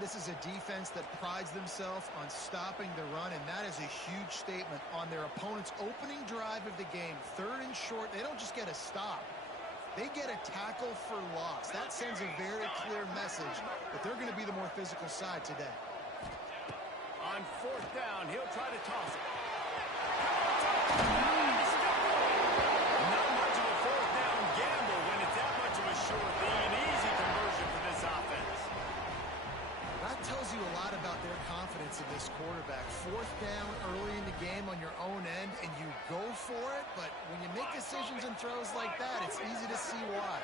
this is a defense that prides themselves on stopping the run, and that is a huge statement on their opponent's opening drive of the game. 3rd and short, they don't just get a stop. They get a tackle for loss. That sends a very clear message that they're going to be the more physical side today. On 4th down, he'll try to toss it. Not much of a 4th down gamble when it's that much of a sure thing. An easy conversion for this offense. That tells you a lot about their confidence in this quarterback. 4th down early in the game on your own end, and you go for it, but when you make decisions and throws like that, it's easy to see why.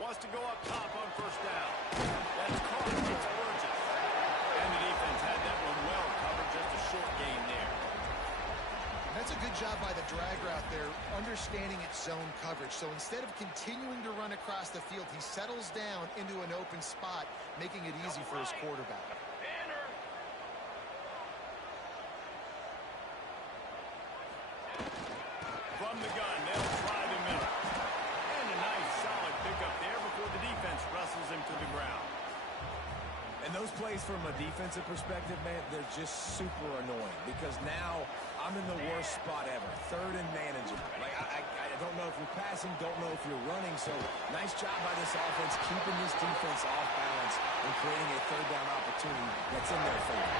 Wants to go up top on 1st down. That's caught. It's Burgess. And the defense had that one well covered. Just a short gain there. That's a good job by the drag route there, understanding its zone coverage. So instead of continuing to run across the field, he settles down into an open spot, making it easy for his quarterback. From the gun, they'll try the middle. And a nice solid pickup there before the defense wrestles him to the ground. And those plays from a defensive perspective, man, they're just super annoying because now I'm in the worst spot ever. 3rd and manageable. Like, I don't know if you're passing, don't know if you're running. So nice job by this offense keeping this defense off balance and creating a 3rd down opportunity that's in their favor.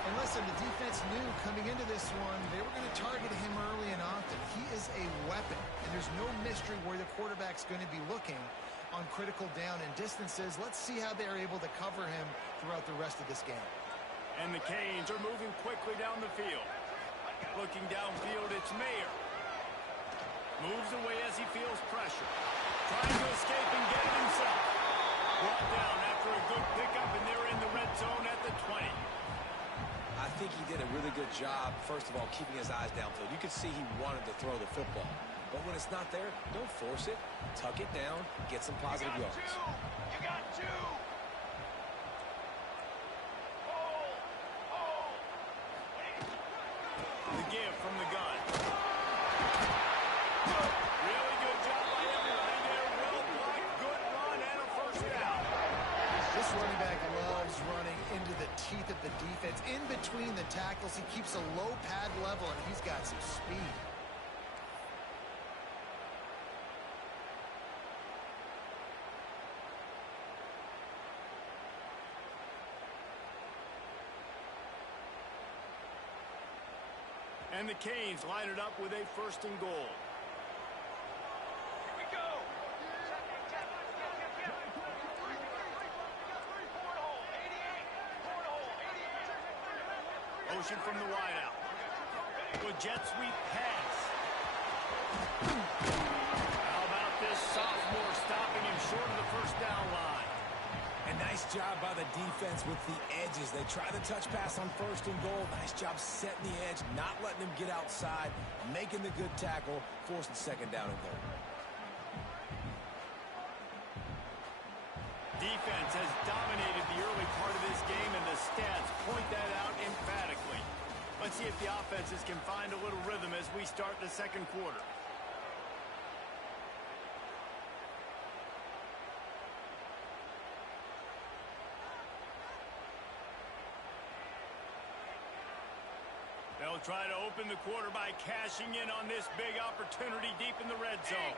And listen, the defense knew coming into this one, they were going to target him early and often. He is a weapon, and there's no mystery where the quarterback's going to be looking on critical down and distances. Let's see how they're able to cover him throughout the rest of this game. And the Canes are moving quickly down the field. Looking downfield, it's Mayer. Moves away as he feels pressure. Trying to escape and get it himself. Brought down after a good pickup, and they're in the red zone at the 20. I think he did a really good job, first of all, keeping his eyes downfield. You could see he wanted to throw the football. But when it's not there, don't force it. Tuck it down, get some positive yards. You got 2. The give from the gun. Really good job by everybody there. Well blocked, good run, and a 1st down. This running back loves running into the teeth of the defense. In between the tackles, he keeps a low pad level, and he's got some speed. And the Canes line it up with a 1st and goal. Here we go. Motion from the wideout. With jet sweep pass. How about this sophomore stopping him short of the 1st down line? And nice job by the defense with the edges. They try the touch pass on 1st and goal. Nice job setting the edge, not letting him get outside, making the good tackle, forcing 2nd down and goal. Defense has dominated the early part of this game, and the stats point that out emphatically. Let's see if the offenses can find a little rhythm as we start the 2nd quarter. They'll try to open the quarter by cashing in on this big opportunity deep in the red zone.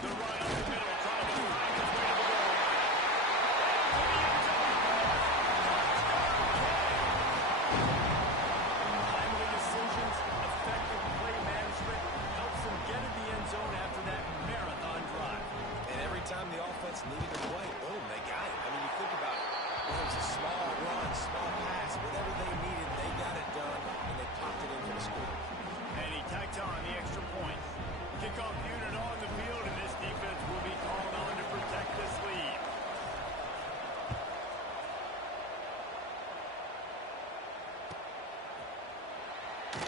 The run up the middle, trying to find his way to the goal line. Timely decisions, effective play management helps them get in the end zone after that marathon drive. And every time the offense needed to play, boom, they got it. I mean, you think about it. Whether it's a small run, small pass, whatever they needed, they got it done, and they popped it in for the score. And he tacked on the extra point. Kickoff unit on the field, and this defense will be called on to protect this lead.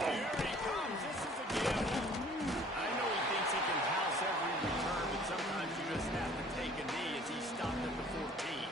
Here he comes. This is a give. I know he thinks he can house every return, but sometimes you just have to take a knee as he stopped at the 14.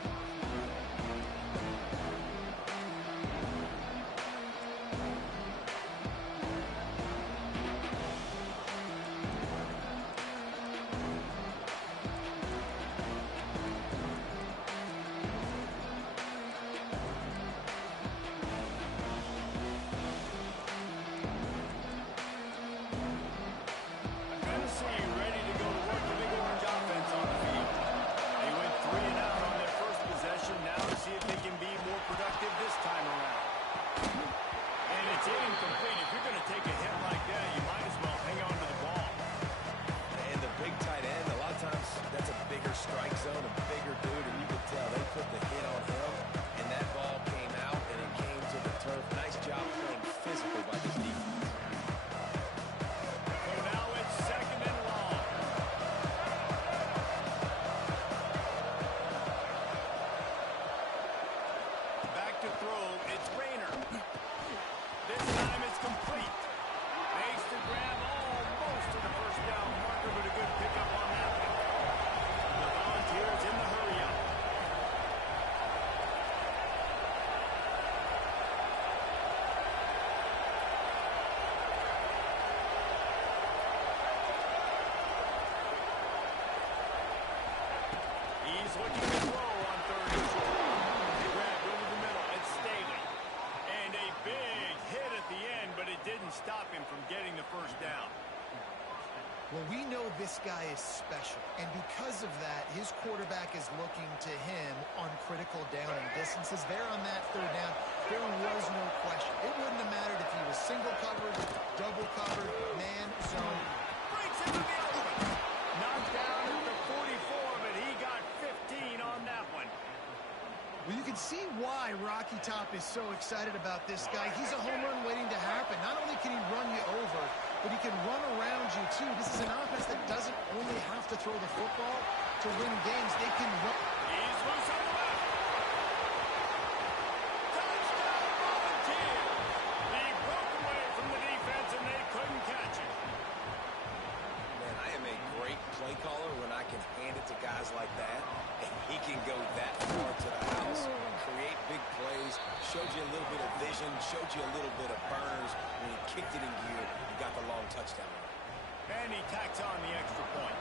He's looking to throw on third and short. Grabbed over the middle. It's Staley. And a big hit at the end, but it didn't stop him from getting the first down. Well, we know this guy is special, and because of that, his quarterback is looking to him on critical down and distances. There on that third down, there was no question. It wouldn't have mattered if he was single covered, double covered, man, zone. Breaks into the open. Knocked down at the 44, but he got 15 on that one. Well, you can see why Rocky Top is so excited about this guy. He's a home run waiting to happen. Not only can he run you over, but he can run around you, too. This is an offense that doesn't only have to throw the football to win games. They can run. He's loose on the left. Touchdown, Volunteer. He broke away from the defense, and they couldn't catch him. Man, I am a great play caller when I can hand it to guys like that. And he can go that far to the house, create big plays, showed you a little bit of vision, showed you a little bit of burners. When he kicked it in gear, he got the long touchdown. And he tacks on the extra point.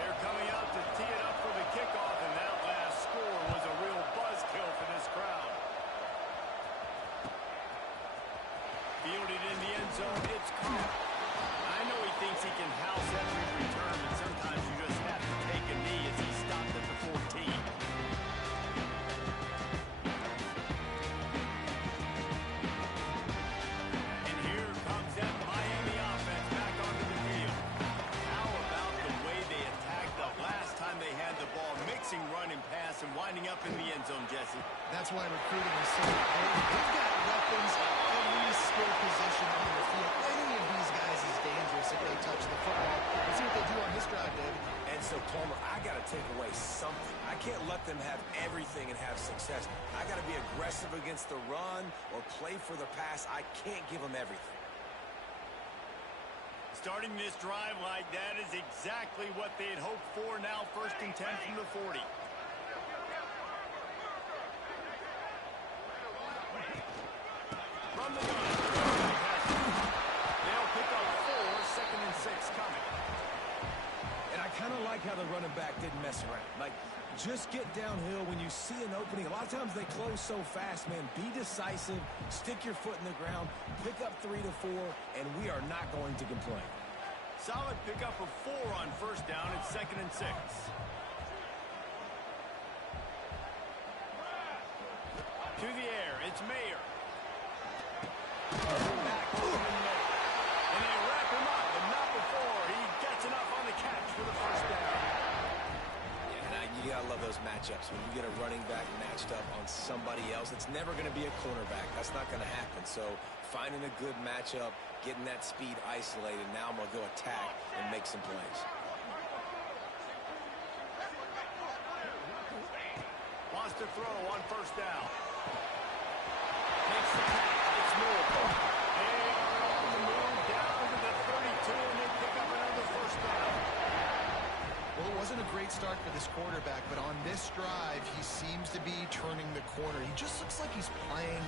They're coming out to tee it up for the kickoff, and that last score was a real buzzkill for this crowd. Fielded in the end zone, it's Carr. I know he thinks he can house every return, but sometimes you just have to take a knee as he stopped at the 14. And here comes that Miami offense back onto the field. How about the way they attacked the last time they had the ball, mixing run and pass and winding up in the end zone, Jesse? That's why recruiting is so important. They've got weapons at every skill position on the field. Any of these guys is dangerous if they touch the football. Let's see what they do on this drive, David. And so, Palmer, I got to take away something. I can't let them have everything and have success. I got to be aggressive against the run or play for the pass. I can't give them everything. Starting this drive like that is exactly what they had hoped for. Now 1st and 10 from the 40. From the gun. They'll pick up 4, 2nd and 6 coming. And I kind of like how the running back didn't mess around. Like, just get downhill when you see an opening. A lot of times they close so fast, man. Be decisive, stick your foot in the ground, pick up 3 to 4, and we are not going to complain. Solid pickup of 4 on 1st down. It's 2nd and 6. To the air, it's Mayer. Back over the middle. And they wrap him up, but not before he gets enough on the catch for the 1st down. Yeah, and you got to love those matchups. When you get a running back matched up on somebody else, it's never going to be a cornerback. That's not going to happen. So finding a good matchup, getting that speed isolated. Now I'm going to go attack and make some plays. Wants to throw on 1st down. Makes the catch. It's Moore. They are on the move down to the 32, and they pick up another 1st down. Well, it wasn't a great start for this quarterback, but on this drive, he seems to be turning the corner. He just looks like he's playing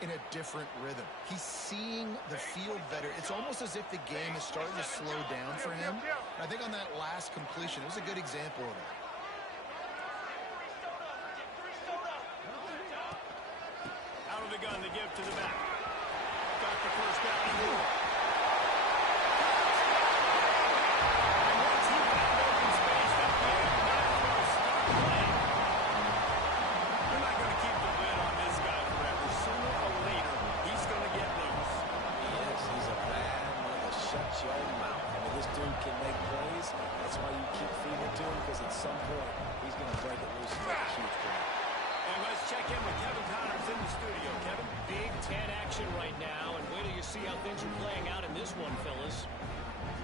in a different rhythm. He's seeing the field better. It's almost as if the game is starting to slow down for him. I think on that last completion, it was a good example of that. Out of the gun to give to the back. Got the 1st down and more. And once he found open space, that play might as well start playing. They're not going to keep the lid on this guy forever. Sooner or later, he's going to get loose. Yes, he's a bad one to shut your mouth. I mean, this dude can make plays. That's why you keep feeding it to him, because at some point, he's going to break it loose and make a huge play. And let's check in with Kevin Connors in the studio. Kevin? Big Ten action right now, and wait till you see how things are playing out in this one, Phyllis.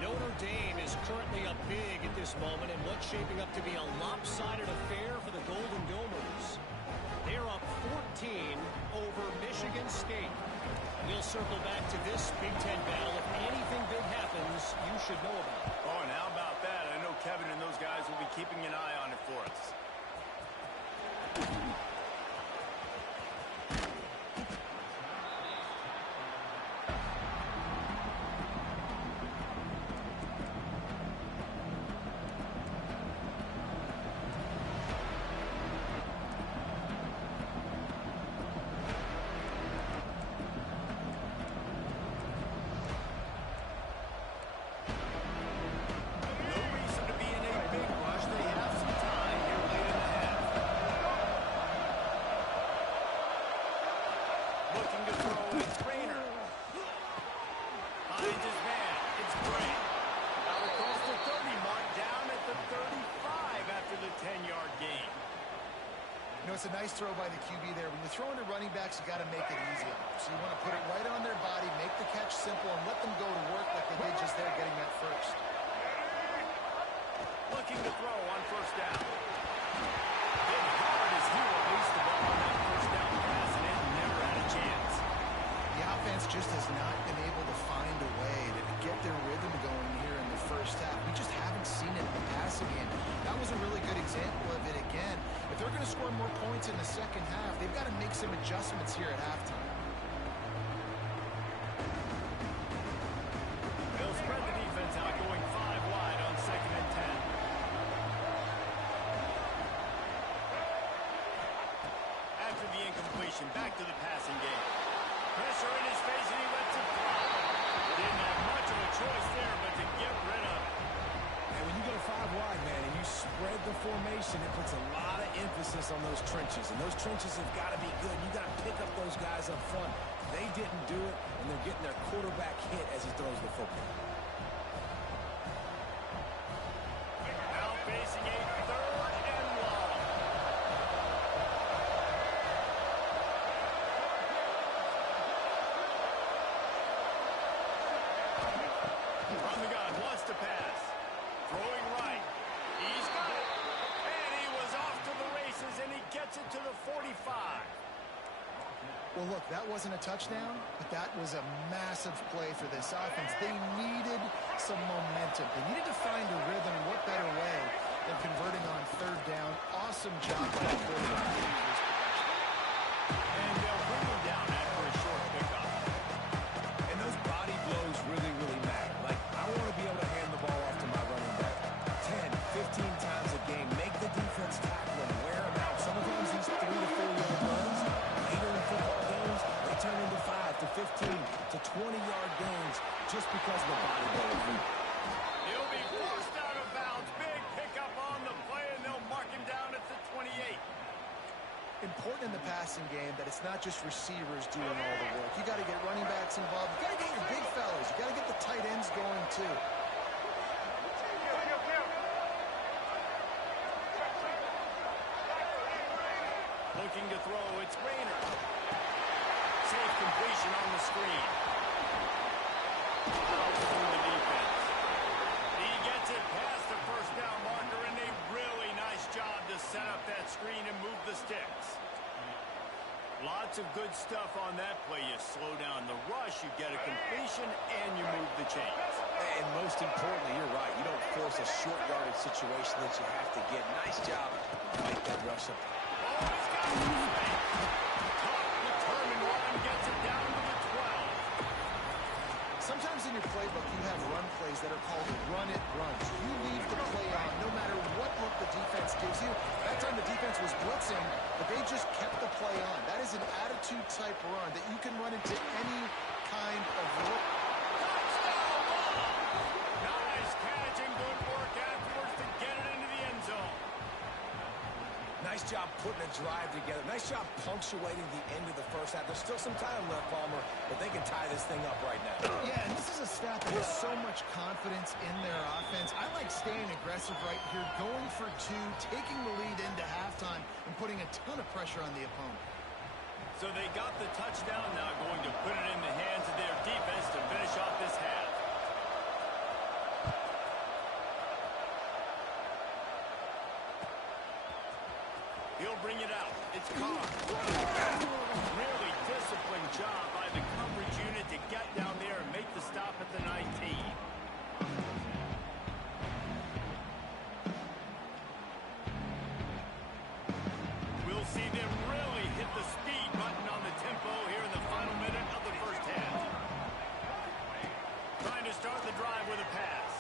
Notre Dame is currently up big at this moment in what's shaping up to be a lopsided affair for the Golden Domers. They're up 14 over Michigan State. We'll circle back to this Big Ten battle. If anything big happens, you should know about it. Oh, and how about that? I know Kevin and those guys will be keeping an eye on it for us. You know, it's a nice throw by the QB there. When you're throwing to running backs, you got to make it easy. So you want to put it right on their body, make the catch simple, and let them go to work like they did just there getting that first. Looking to throw on first down. Big hard as he released the ball on that first down pass, and it never had a chance. The offense just has not been able to find a way to get their rhythm going here in the first half. We just haven't seen it in the passing game. That was a really good example of it again. If they're going to score more points in the second half, they've got to make some adjustments here at halftime. They'll spread the defense out, going 5 wide on 2nd and 10. After the incompletion, back to the passing game. Pressure in his face, and he lets it fly. Didn't have much of a choice there, but to get rid of it. And when you go 5 wide, man, and you spread the formation, it puts a lot of emphasis on those trenches. And those trenches have got to be good. You got to pick up those guys up front. They didn't do it, and they're getting their quarterback hit as he throws the football. Now facing a 3rd and long. From the gun, wants to pass. Throwing right. He's got it. And he was off to the races, and he gets it to the 45. Well, look, that wasn't a touchdown, but that was a massive play for this offense. They needed some momentum. They needed to find a rhythm, and what better way than converting on 3rd down. Awesome job by the quarterback. And they'll bring him down after a short pickup. And those body blows really, really matter. Like, I want to be able to hand the ball off to my running back 10, 15 times a game. Make the defense tackle him, wear him out. Sometimes these 3 to 4 yard runs, later in football games, they turn into 5 to 15 to 20-yard gains just because of the body blow. He'll be forced out of bounds. Big pickup on the play, and they'll mark him down at the 28. Important in the passing game that it's not just receivers doing all the work. You got to get running backs involved. You got to get your big fellas. You got to get the tight ends going too. Looking to throw, it's Rayner. Safe completion on the screen. Out through the defense. He gets it past the first down marker, and a really nice job to set up that screen and move the sticks. Lots of good stuff on that play. You slow down the rush, you get a completion, and you move the chains. And most importantly, you're right. You don't force a short yardage situation that you have to get. Nice job to make that rush up. Oh, he's got it. Tough, determined run, gets it down to the 12. Sometimes in your playbook, you have run plays that are called run-it runs. You leave the play on no matter what look the defense gives you. That time the defense was blitzing, but they just kept the play on. That is an attitude-type run that you can run into any kind of look. Touchdown ball! Nice catch and good work afterwards to get it into the end zone. Nice job putting a drive together. Nice job punctuating the end of the first half. There's still some time left, Palmer, but they can tie this thing up right now. Yeah, and this is a staff that has so much confidence in their offense. I like staying aggressive right here, going for 2, taking the lead into halftime, and putting a ton of pressure on the opponent. So they got the touchdown, now going to put it in the hands of their defense to finish off this half. He'll bring it out. It's Ncaa. Really disciplined job by the coverage unit to get down there and make the stop at the 19. We'll see them really hit the speed button on the tempo here in the final minute of the first half. Trying to start the drive with a pass.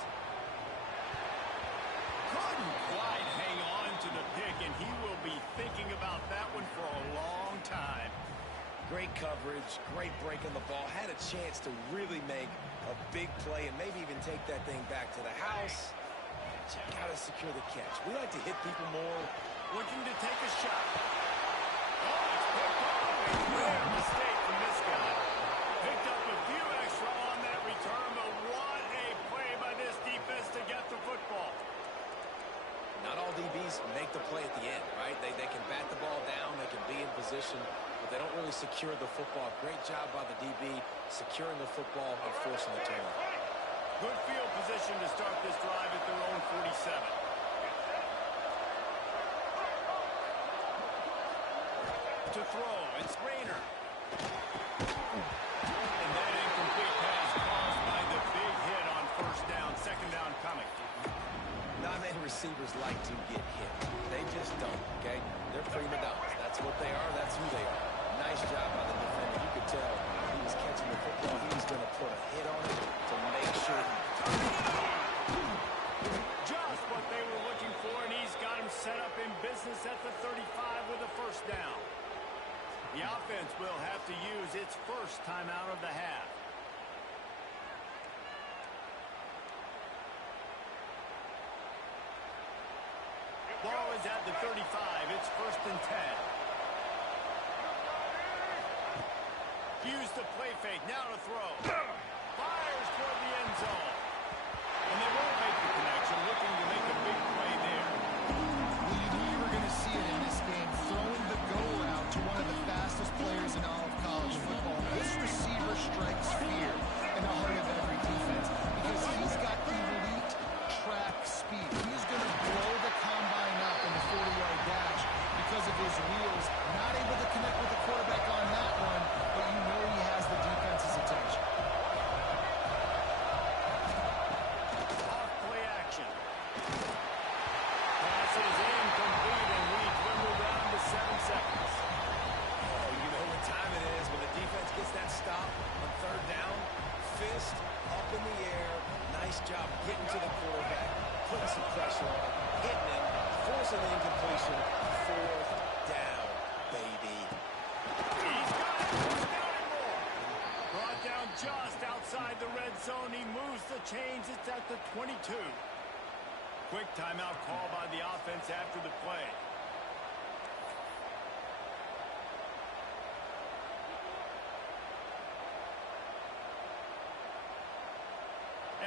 Couldn't quite hang on to the pick, and he will be thinking about that one for a long time. Great coverage, great break on the ball. Had a chance to really make a big play and maybe even take that thing back to the house. Got to secure the catch. We like to hit people more. Looking to take a shot. Oh, it's picked off. A rare mistake from this guy. Picked up a few extra on that return, but what a play by this defense to get the football. Not all DBs make the play at the end, right? They can bat the ball down. position, but they don't really secure the football. Great job by the DB securing the football and forcing the turnover. Good field position to start this drive at their own 47. To throw, it's Rayner. And that incomplete pass caused by the big hit on first down, second down coming. Not many receivers like to get hit. They just don't, okay? They're prima donnas. That's what they are. That's who they are. Nice job by the defender. You could tell he was catching the football. He was going to put a hit on it to make sure just what they were looking for, and he's got him set up in business at the 35 with a first down. The offense will have to use its first timeout of the half. Ball is at the 35. It's first and 10. Use the play fake. Now to throw. Fires toward the end zone. And they won't make the connection. Looking to make a big play there. Well, you knew you were going to see it in this game. Throwing the go route to one of the fastest players in all of college football. This receiver strikes fear in the heart of every defense because he's got elite track speed. He's going to blow the combine up in the 40-yard dash because of his wheels. Not able to connect with the quarterback on that one, but you know he has the defense's attention. Off play action. Pass is incomplete, and we dwindle down to 7 seconds. Oh, you know what time it is when the defense gets that stop on third down. Fist up in the air. Nice job getting to the quarterback, putting some pressure on, hitting him, forcing the incompletion. Fourth down, baby. He's got it. First down and more. Brought down just outside the red zone. He moves the chains. It's at the 22. Quick timeout call by the offense after the play.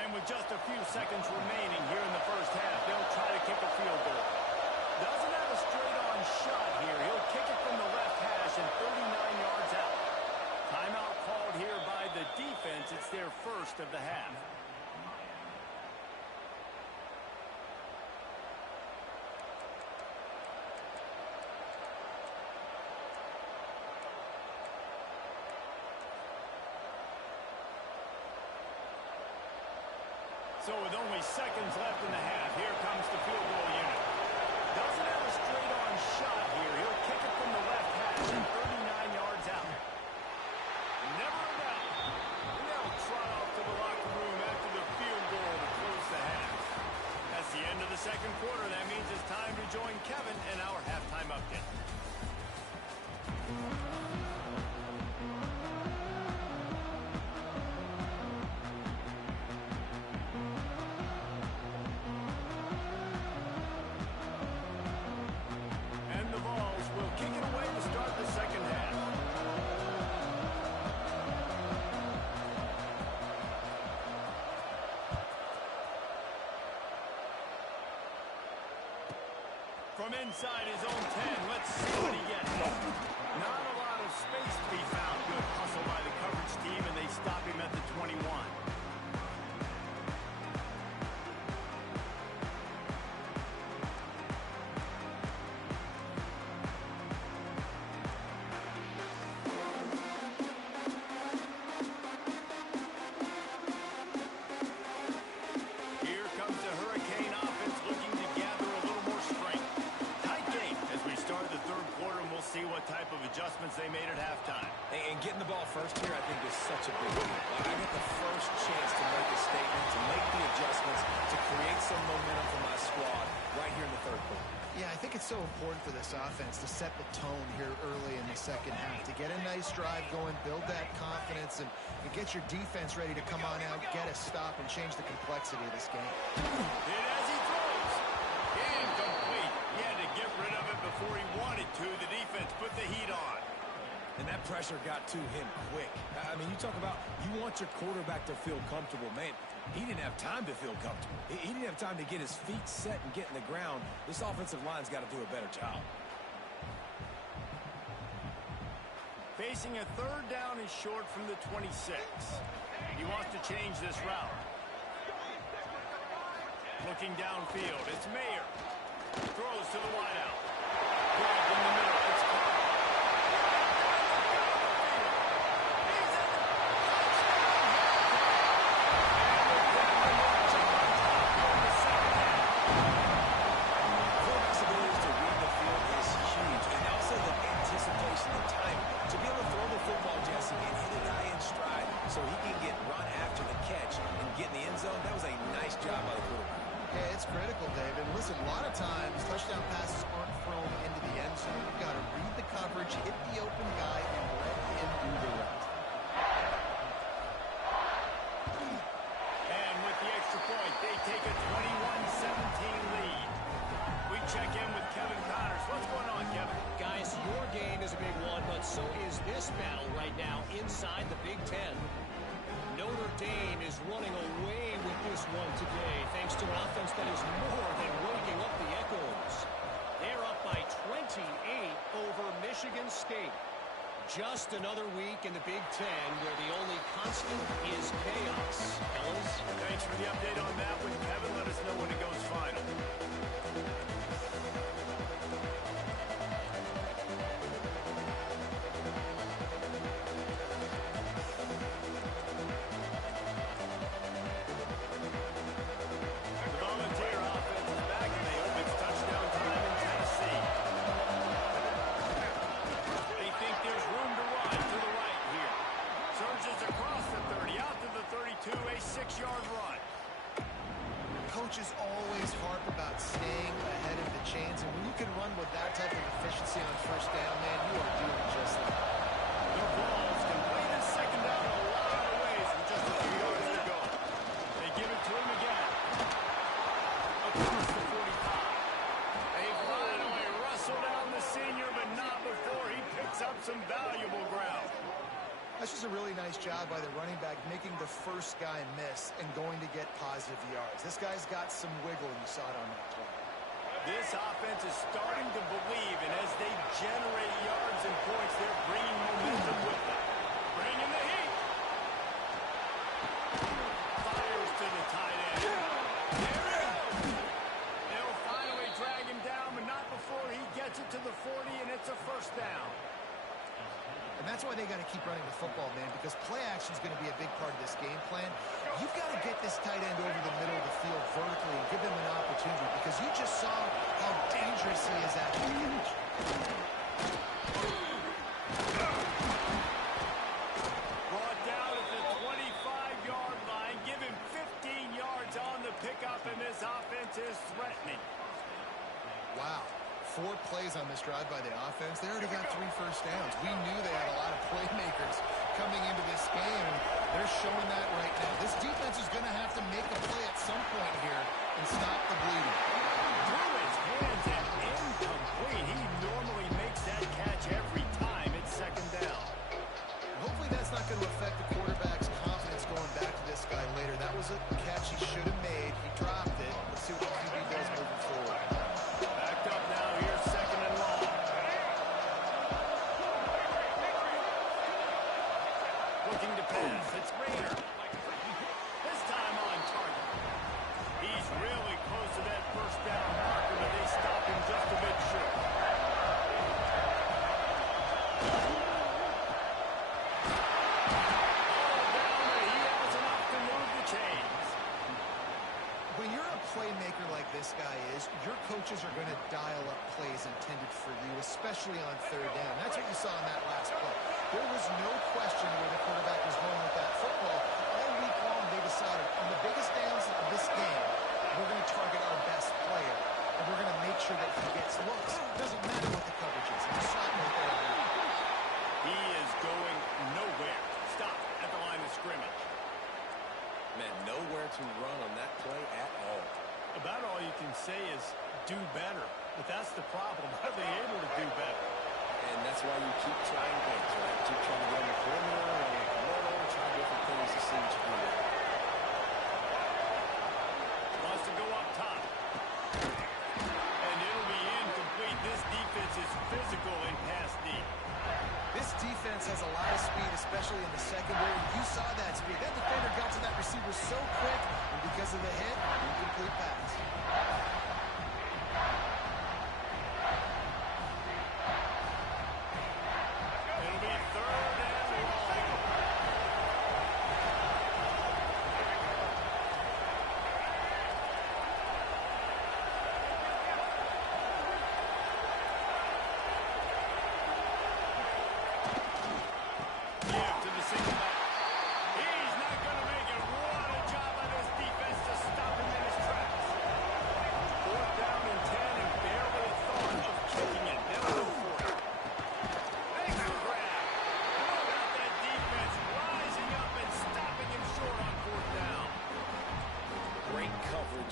And with just a few seconds remaining here in the first half, they'll try to kick a field goal. Doesn't have a straight-on shot here. He'll kick it from the left hash and 39 yards out. Timeout called here by the defense. It's their first of the half. So with only seconds left in the half, here comes the field goal unit. Doesn't have a straight-on shot here. He'll kick it from the left hash and 39 yards out. Never a doubt. And they'll trot off to the locker room after the field goal to close the half. That's the end of the second quarter. That means it's time to join Kevin in our halftime update. From inside his own 10, let's see what he gets. Not a lot of space to be found. Good hustle by the coverage team, and they stop him at the 21. Here comes the Hurricane offense looking to gather a little more strength. Tight game as we start the third quarter, and we'll see what type of adjustments they made at halftime. And getting the ball first here, I think, is such a big deal. I get the first chance to make a statement, to make the adjustments, to create some momentum for my squad right here in the third quarter. Yeah, I think it's so important for this offense to set the tone here early in the second half, to get a nice drive going, build that confidence, and get your defense ready to come on out, get a stop, and change the complexity of this game. And as he throws, incomplete. He had to get rid of it before he wanted to. The defense put the heat on. And that pressure got to him quick. I mean, you talk about you want your quarterback to feel comfortable. Man, he didn't have time to feel comfortable. He didn't have time to get his feet set and get in the ground. This offensive line's got to do a better job. facing a third down and short from the 26. He wants to change this route. Looking downfield, it's Mayer. Throws to the wideout. Grabbed in the middle, it's Carter. So he can get run after the catch and get in the end zone. That was a nice job by the quarterback. Yeah, it's critical, David. Listen, a lot of times touchdown passes aren't thrown into the end zone. You've got to read the coverage, hit the open guy, and let him do the rest. And with the extra point, they take a 21-17 lead. We check in with Kevin Connors. What's going on, Kevin? Guys, your game is a big one, but so is this battle right now inside the Big Ten. Notre Dame is running away with this one today, thanks to an offense that is more than waking up the echoes. They're up by 28 over Michigan State. Just another week in the Big Ten where the only constant is chaos. Fellas? Thanks for the update on that one, Kevin. Let us know when it goes final. A 6-yard run. Coaches always harp about staying ahead of the chains, and when you can run with that type of efficiency on first down, man, you are doing just that. The Vols can play this second down in a lot of ways with just a few yards to go. They give it to him again. Across the 45. They finally wrestle down the senior, but not before he picks up some valuable ground. That's just a really nice job by the running back, making the first guy miss and going to get positive yards. This guy's got some wiggle, and you saw it on that play. This offense is starting to believe, and as they generate yards and points, they're bringing momentum with them. Bringing the heat. Fires to the tight end. There it is. They'll finally drag him down, but not before he gets it to the 40, and it's a first down. And that's why they got to keep running the football, man, because play action is going to be a big part of this game plan. You've got to get this tight end over the middle of the field vertically and give him an opportunity, because you just saw how dangerous he is at the catch. Brought down at the 25-yard line. Give him 15 yards on the pickup, and this offense is threatening. Wow. 4 plays on this drive by the offense. They already got 3 first downs. We knew they had a lot of playmakers coming into this game, and they're showing that right now. This defense is going to have to make a play at some point here and stop the bleeding. Through his hands and incomplete. He normally makes that catch every time. It's second down. Hopefully that's not going to affect the quarterback's confidence going back to this guy later. That was a catch he should have made. He dropped it. Let's see what the QB does moving forward. Backed up now. Here's second and long. Looking to pass. It's Raider. This time on target. He's really close to that first down marker, but they stop him just a bit short. When you're a playmaker like this guy is, your coaches are going to dial up plays intended for you, especially on third down. That's what you saw in that last play. There was no question where the quarterback was going with that football. All week long, they decided on the biggest downs of this game, we're going to target our best player, and we're going to make sure that he gets looks. It doesn't matter what the coverage is. You saw it right there. He is going nowhere. Stop at the line of scrimmage. Man, nowhere to run on that play at all. About all you can say is do better. But that's the problem. Are they able to do better? And that's why you keep trying things, right? Keep trying to go in the perimeter and middle, try different things to see what you can do. Wants to go up top. And it'll be incomplete. This defense is physical and pass deep. This defense defense has a lot of speed, especially in the secondary. You saw that speed. That defender got to that receiver so quick, and because of the hit, incomplete pass. It'll be 3rd and long.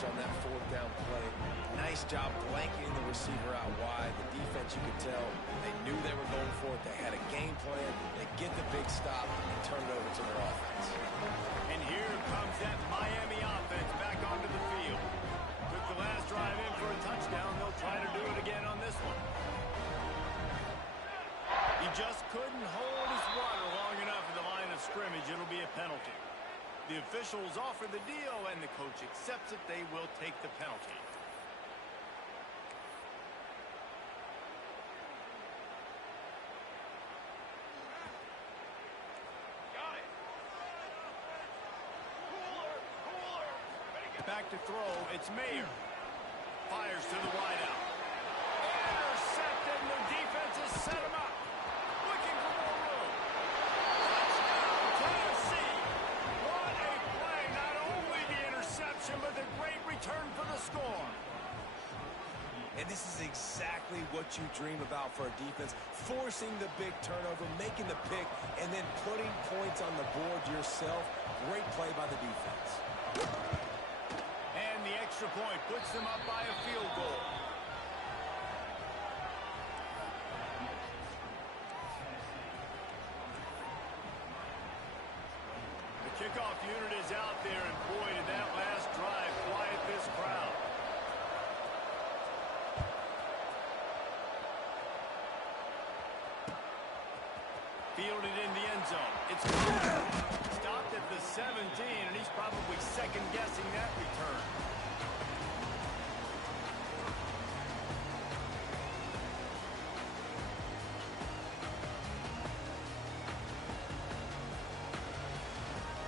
On that 4th down play. Nice job blanketing the receiver out wide. The defense, you could tell, they knew they were going for it. They had a game plan. They get the big stop and turn it over to their offense. And here comes that Miami offense back onto the field. Took the last drive in for a touchdown. They'll try to do it again on this one. He just couldn't hold his water long enough at the line of scrimmage. It'll be a penalty. The officials offer the deal, and the coach accepts it. They will take the penalty. Got it. Back to throw. It's Mayer. Fires to the wideout. Intercepted, and the defense has set him up. Looking for more room. Touchdown, Tennessee. What a play. Not only the interception, but the great return for the score. And this is exactly what you dream about for a defense. Forcing the big turnover, making the pick, and then putting points on the board yourself. Great play by the defense. And the extra point puts them up by a field goal. The kickoff unit is out there, and boy, did that last drive quiet this crowd. Fielded in the end zone. It's stopped at the 17, and he's probably second-guessing that return.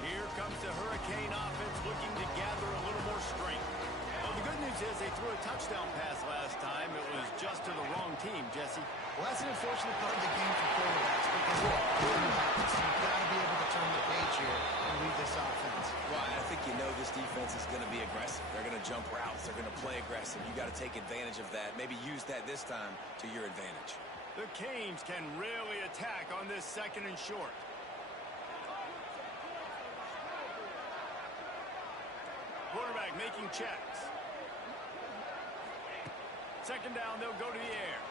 Here comes the Hurricane offense looking to gather a little more strength. Well, the good news is they threw a touchdown pass last time. It was just to the wrong team, Jesse. Well, that's an unfortunate part of the game for quarterbacks because you've got to be able to turn the page here and lead this offense. Well, I think you know this defense is going to be aggressive. They're going to jump routes. They're going to play aggressive. You got to take advantage of that. Maybe use that this time to your advantage. The Canes can really attack on this 2nd and short. Quarterback making checks. 2nd down, they'll go to the air.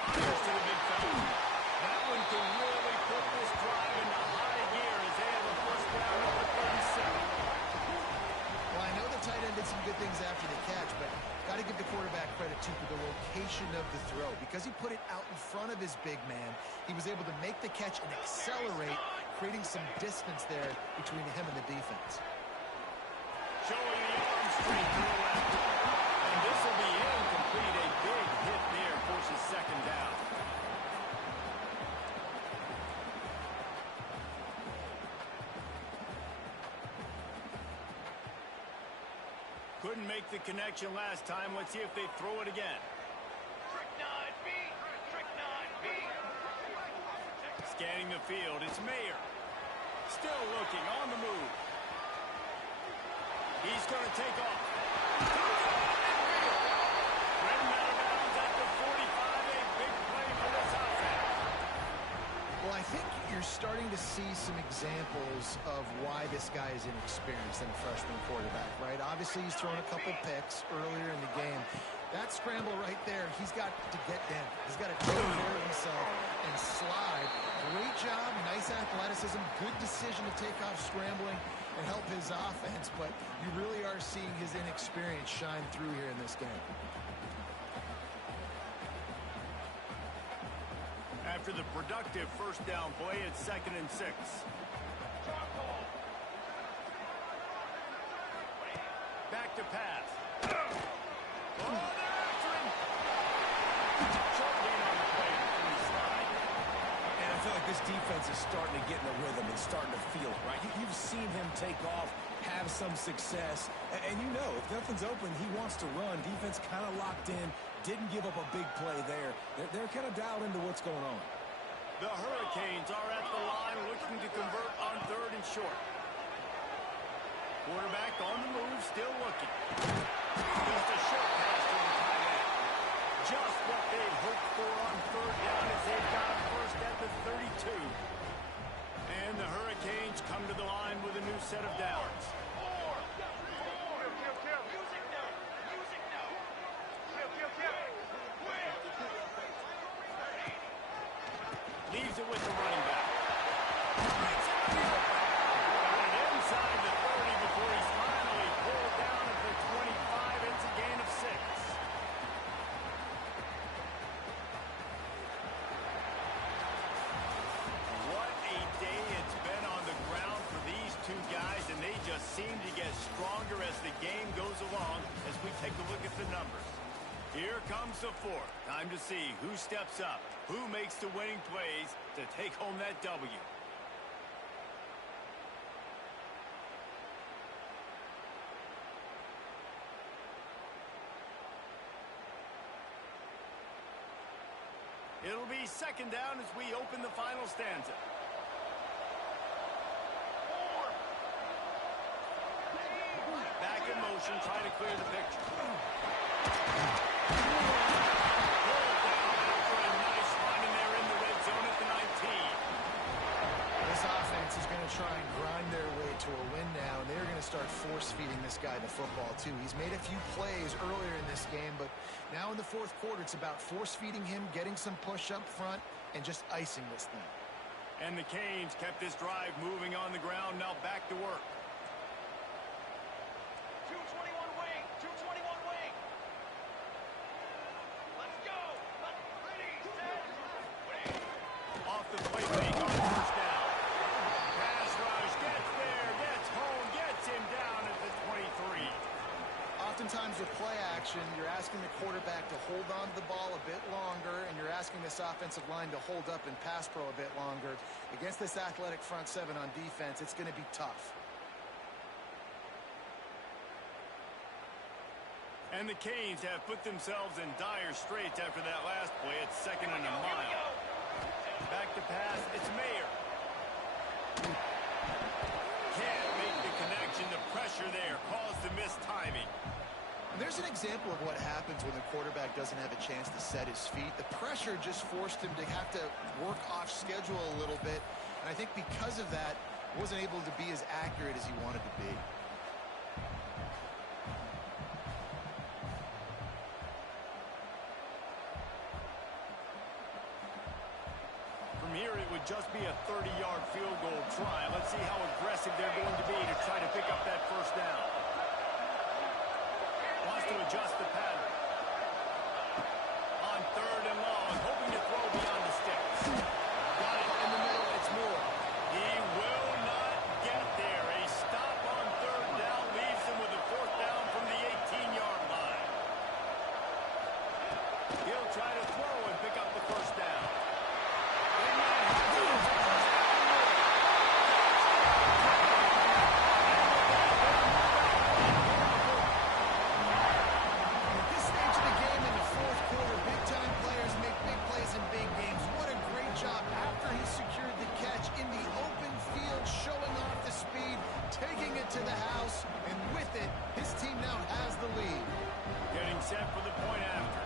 Fires to the big fella. That one can really put this drive into high gear as they have a first down number 37. Well, I know the tight end did some good things after the catch, but got to give the quarterback credit, too, for the location of the throw. Because he put it out in front of his big man, he was able to make the catch and accelerate, creating some distance there between him and the defense. Showing the arm strength to the left. And this will be incomplete. A big hit there forces 2nd down. Couldn't make the connection last time. Let's see if they throw it again. Trick 9B. Trick 9B. Scanning the field, it's Mayer. Still looking, on the move. He's going to take off. Ridden out of bounds at the 45. A big play for this offense. Well, I think you're starting to see some examples of why this guy is inexperienced in a freshman quarterback, right? Obviously, he's thrown a couple picks earlier in the game. That scramble right there, he's got to get down. He's got to take care of himself and slide. Great job, nice athleticism, good decision to take off scrambling and help his offense, but you really are seeing his inexperience shine through here in this game. after the productive first down play at 2nd and 6. Back to pass. Oh, they're after him. Short gain on the play from the slide. And I feel like this defense is starting to get in the rhythm and starting to feel it, right? You've seen him take off, have some success, and you know if nothing's open, he wants to run. Defense kind of locked in, didn't give up a big play there. They're kind of dialed into what's going on. The Hurricanes are at the line looking to convert on 3rd and short. Quarterback on the move, still looking. Just a short pass to the tight end. Just what they'd hoped for on 3rd down as they've got a first at the 32. And the Hurricanes come to the line with a new set of downs. Leaves it with the running back. Got it inside the 30 before he's finally pulled down at the 25. It's a gain of 6. What a day it's been on the ground for these two guys, and they just seem to get stronger as the game goes along as we take a look at the numbers. Here comes the 4th. Time to see who steps up, who makes the winning plays to take home that W. It'll be 2nd down as we open the final stanza. Back in motion, try to clear the picture. Nice run, and they're in the red zone at the 19. This offense is going to try and grind their way to a win now, and they're going to start force-feeding this guy the football, too. He's made a few plays earlier in this game, but now in the 4th quarter, it's about force-feeding him, getting some push up front, and just icing this thing. And the Canes kept this drive moving on the ground, now back to work. 221 wing, 221 wing. Let's go. Ready, set, wing. Off the play fake on first down. Pass rush, gets there, gets home, gets him down at the 23. Oftentimes with play action, you're asking the quarterback to hold on to the ball a bit longer, and you're asking this offensive line to hold up and pass pro a bit longer. Against this athletic front 7 on defense, it's going to be tough. And the Canes have put themselves in dire straits after that last play. It's 2nd and a mile. Back to pass, it's Mayer. Can't make the connection. The pressure there caused the missed timing. And there's an example of what happens when the quarterback doesn't have a chance to set his feet. The pressure just forced him to have to work off schedule a little bit. And I think because of that, wasn't able to be as accurate as he wanted to be. From here, it would just be a 30-yard field goal try. Let's see how aggressive they're going to be to try to pick up that first down. Wants to adjust the pattern. On 3rd and long, hoping to throw beyond the sticks. Got it in the middle, it's Moore. He will not get there. A stop on 3rd down leaves him with a 4th down from the 18-yard line. He'll try to throw and pick up the first down. To the house, and with it, his team now has the lead. Getting set for the point after.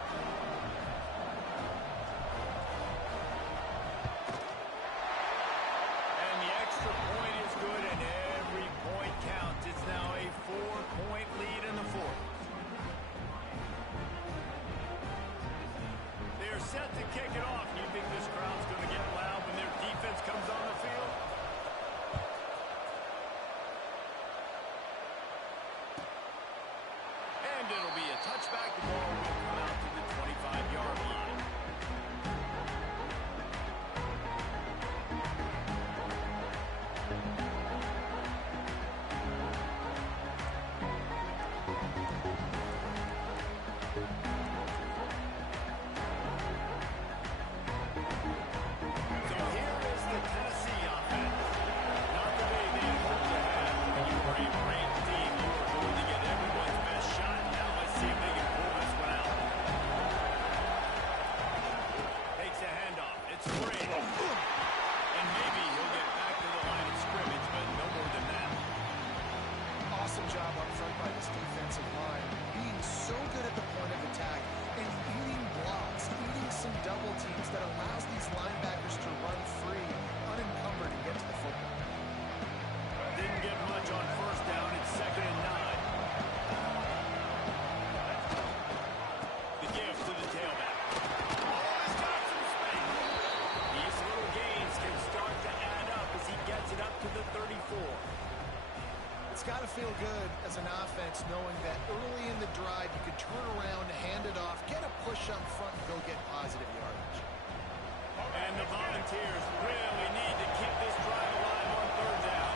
And the extra point is good, and every point counts. It's now a 4-point lead in the 4th. They're set to kick it off. Do you think this crowd's going to get loud when their defense comes on the field? And it'll be a touchback. The ball will come out to the 25-yard line. feel good as an offense knowing that early in the drive you can turn around, hand it off, get a push up front, and go get positive yardage. And the Volunteers really need to keep this drive alive on third down.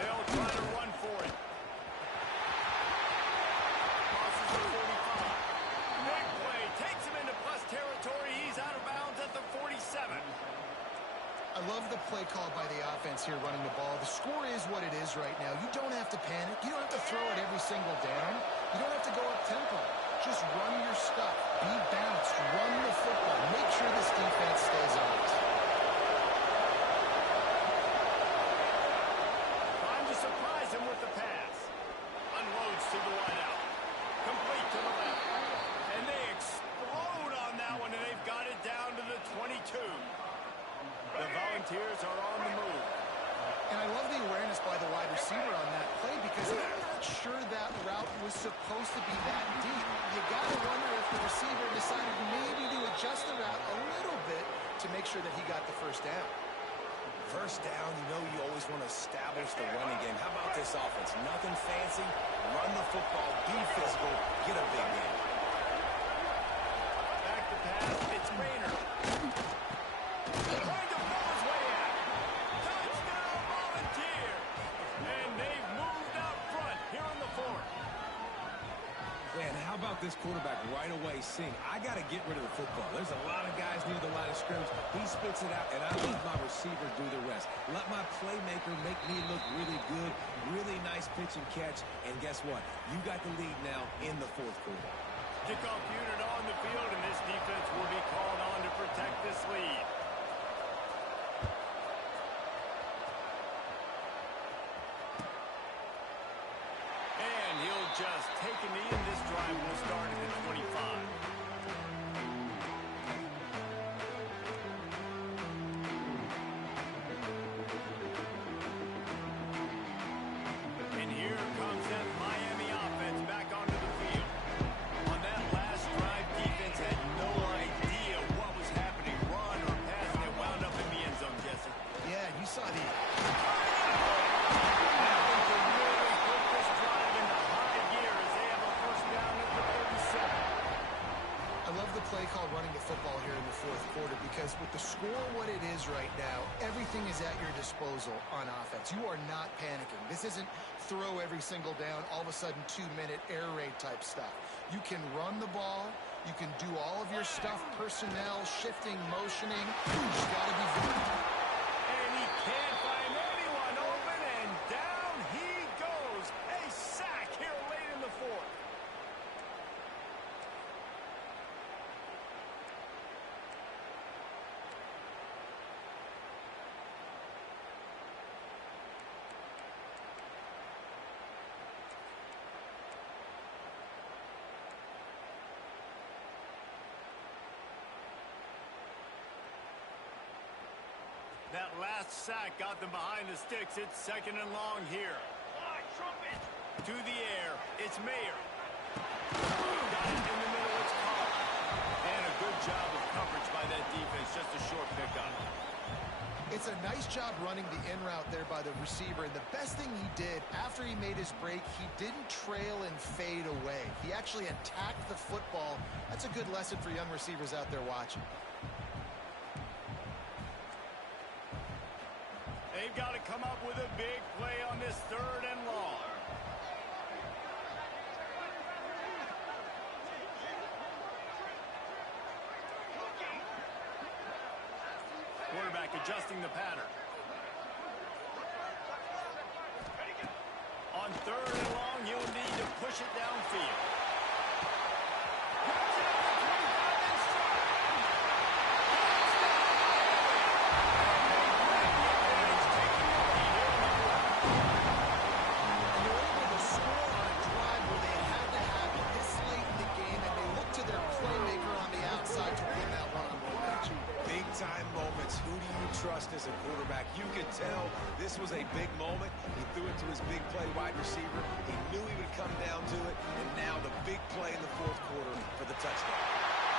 They'll try to run for it. Crosses the 45. Big play. Takes him into plus territory. He's out of bounds at the 47. I love the play call by the offense here running the ball. The score is what it is right now. You don't have to panic. You don't have to throw it every single down. You don't have to go up tempo. Just run your stuff. Be balanced. Run the football. Make sure this defense stays on it. Trying to surprise him with the pass. Unloads to the wideout. Complete to the left. And they explode on that one, and they've got it down to the 22. The Volunteers are on the move. And I love the awareness by the wide receiver on that play because I'm not sure that route was supposed to be that deep. You got to wonder if the receiver decided maybe to adjust the route a little bit to make sure that he got the first down. First down, you know you always want to establish the running game. How about this offense? Nothing fancy. Run the football, be physical, get a big game. Back to pass. It's Rayner. Trying to blow his way out. Touchdown, Volunteers. And they've moved out front here on the fourth. Man, how about this quarterback right away seeing, I got to get rid of the football. There's a lot of guys near the line of scrimmage. He spits it out, and I let my receiver do the rest. Let my playmaker make me look really good, really nice pitch and catch, and guess what? You got the lead now in the fourth quarter. Kickoff unit on the field, and this defense will be called on to protect this lead. And he'll just take a knee, and this drive will start at the 25. And here comes that Miami offense back onto the field. On that last drive, defense had no idea what was happening, run or pass, and they wound up in the end zone, Jesse. Yeah, you saw the... I love the play call running the football here in the fourth quarter because with the score what it is right now, everything is at your disposal on offense. You are not panicking. This isn't throw every single down, all of a sudden 2-minute air raid type stuff. You can run the ball. You can do all of your stuff, personnel, shifting, motioning. You just got to be vigilant. And he can't find anyone open, and down he goes. A sack here late in the fourth. That last sack got them behind the sticks. It's second and long here. To the air. It's Mayer. Got it in the middle. It's caught. And a good job of coverage by that defense. Just a short pickup. It's a nice job running the in route there by the receiver. And the best thing he did after he made his break, he didn't trail and fade away. He actually attacked the football. That's a good lesson for young receivers out there watching. They've got to come up with a big play on this third and long. Quarterback adjusting the pattern. On third and long, you'll need to push it downfield. Time moments. Who do you trust to as a quarterback. You could tell this was a big moment. He threw it to his big play wide receiver. He knew he would come down to it, and now the big play in the fourth quarter for the touchdown.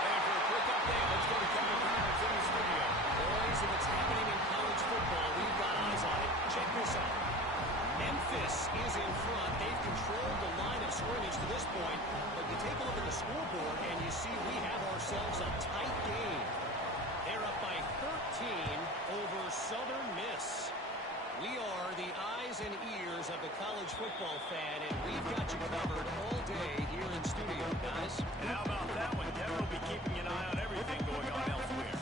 And for a quick update, let's go to Kevin Clarence in the studio. Boys, if it's happening in college football, we've got eyes on it. Check this out. Memphis is in front. They've controlled the line of scrimmage to this point, but you take a look at the scoreboard, and you see we have ourselves a tight game. They're up by 13 over Southern Miss. We are the eyes and ears of the college football fan, and we've got you covered all day here in studio, guys. And how about that one? Kevin will be keeping an eye on everything going on elsewhere.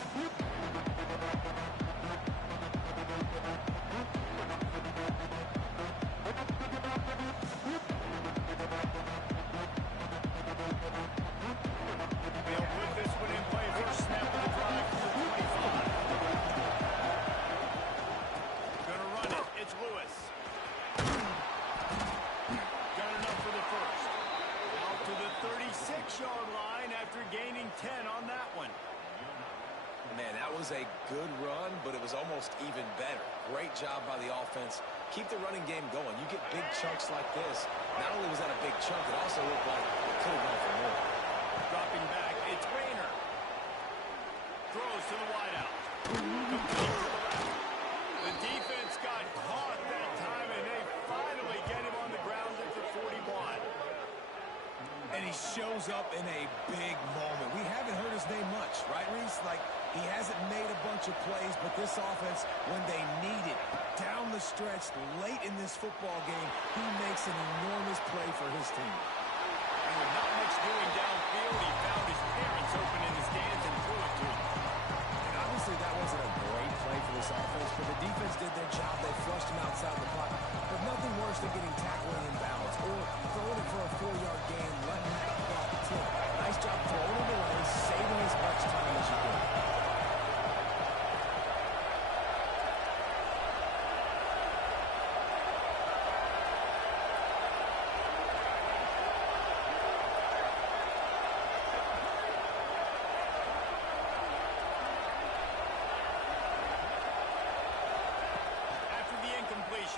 They'll put this one in play. First snap of the drive from the 25. Gonna run it. It's Lewis. Got enough for the first. Out to the 36-yard line after gaining 10 on that one. Man, that was a good run, but it was almost even better. Great job by the offense. Keep the running game going. You get big chunks like this. Not only was that a big chunk, it also looked like it could have gone for more. Dropping back, it's Rayner. Throws to the wideout. Complete to the left. The defense got caught that time, and they finally get him on the ground at the 41. And he shows up in a big moment. We haven't heard his name much, right, Reese? Like, he hasn't made a bunch of plays, but this offense, when they need it, down the stretch, late in this football game, he makes an enormous play for his team. And with not much doing downfield, he found his parents open in the stands and threw it to him. And obviously that wasn't a great play for this offense, but the defense did their job. They flushed him outside the pocket. But nothing worse than getting tackled in bounds or throwing it for a 4-yard gain, letting that clock tick. Nice job throwing it away, saving as much time as you could.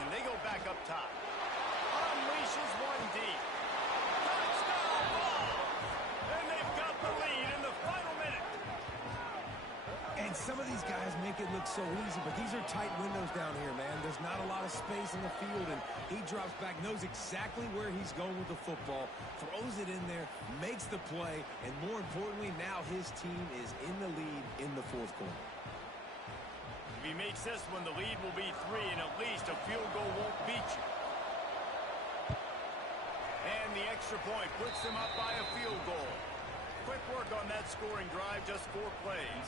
They go back up top. Unleashes one deep. Touchdown ball! And they've got the lead in the final minute. And some of these guys make it look so easy, but these are tight windows down here, man. There's not a lot of space in the field, and he drops back, knows exactly where he's going with the football, throws it in there, makes the play, and more importantly, now his team is in the lead in the fourth quarter. If he makes this one, the lead will be 3, and at least a field goal won't beat you. And the extra point puts them up by a field goal. Quick work on that scoring drive, just 4 plays.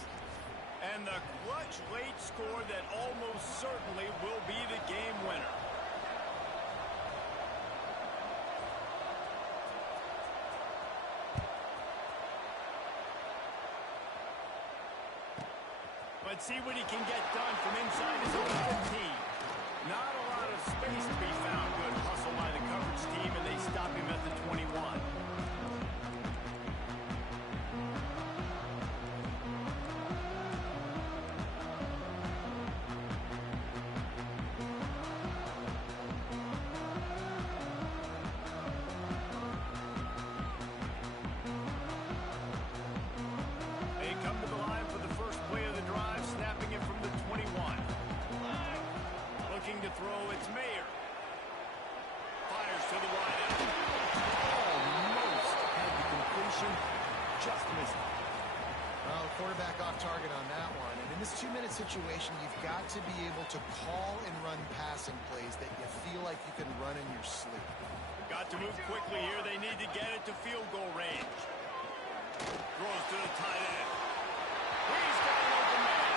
And the clutch late score that almost certainly will be the game winner. Let's see what he can get done from inside his own 15. Not a lot of space to be found. Good hustle by the coverage team, and they stop him at the 21. They come to the line for the first play of the drive, snapping it from the 21. Looking to throw, it's Mayer. Fires to the wideout. Almost had the completion, just missed it. Well, the quarterback off target on that one. And in this 2-minute situation, you've got to be able to call and run passing plays that you feel like you can run in your sleep. Got to move quickly here. They need to get it to field goal range. Throws to the tight end. He's got an open man.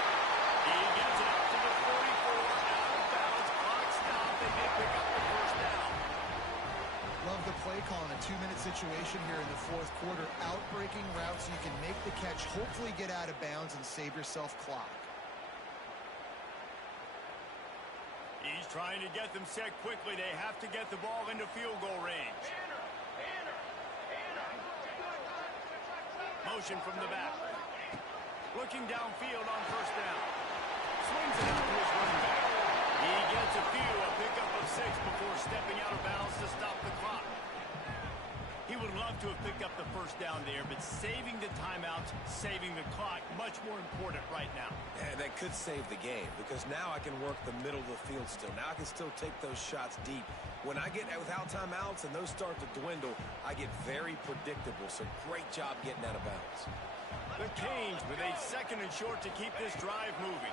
He gets it up to the 44, out of bounds. Clock stop. They may pick up the first down. Love the play call in a 2-minute situation here in the fourth quarter. Outbreaking routes so you can make the catch, hopefully get out of bounds and save yourself clock. He's trying to get them set quickly. They have to get the ball into field goal range. Motion from the back. Looking downfield on first down. Swings it out to his running back. He gets a pickup of 6 before stepping out of bounds to stop the clock. He would love to have picked up the first down there, but saving the timeouts, saving the clock, much more important right now. Yeah, that could save the game because now I can work the middle of the field still. Now I can still take those shots deep. When I get without timeouts and those start to dwindle, I get very predictable. So great job getting out of bounds. The Canes with a 2nd and short to keep this drive moving.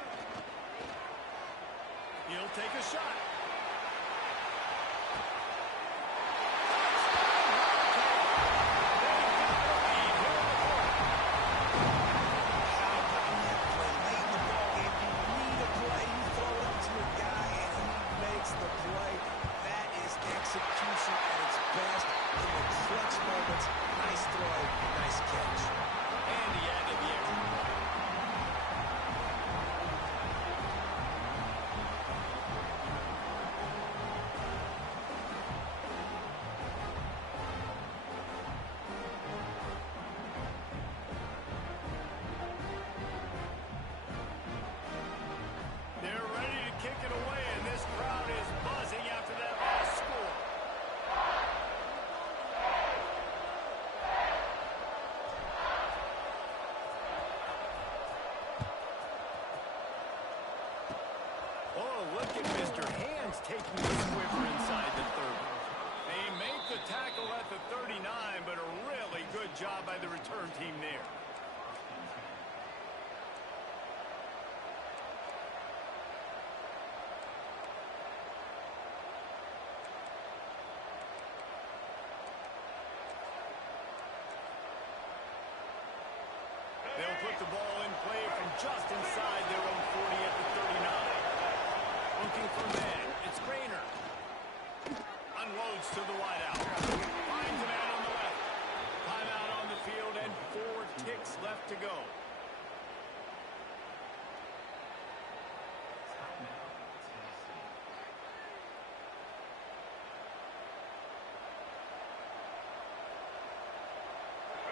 He'll take a shot. Execution at its best in the clutch moments. Nice throw, nice catch. And he added the extra. They're ready to kick it away, and this crowd is buzzing after that last score. Oh, look at Mr. Hands taking the squibber inside the 30. They make the tackle at the 39, but a really good job by the return team there. They'll put the ball in play from just inside their own 40 at the 39. Looking for man. It's Grainer. Unloads to the wideout. Finds a man on the left. Timeout on the field and 4 ticks left to go.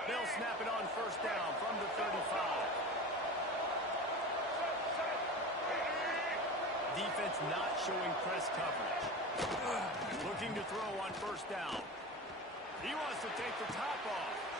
They'll snap it on first down from the 35. Defense not showing press coverage. Looking to throw on first down. He wants to take the top off.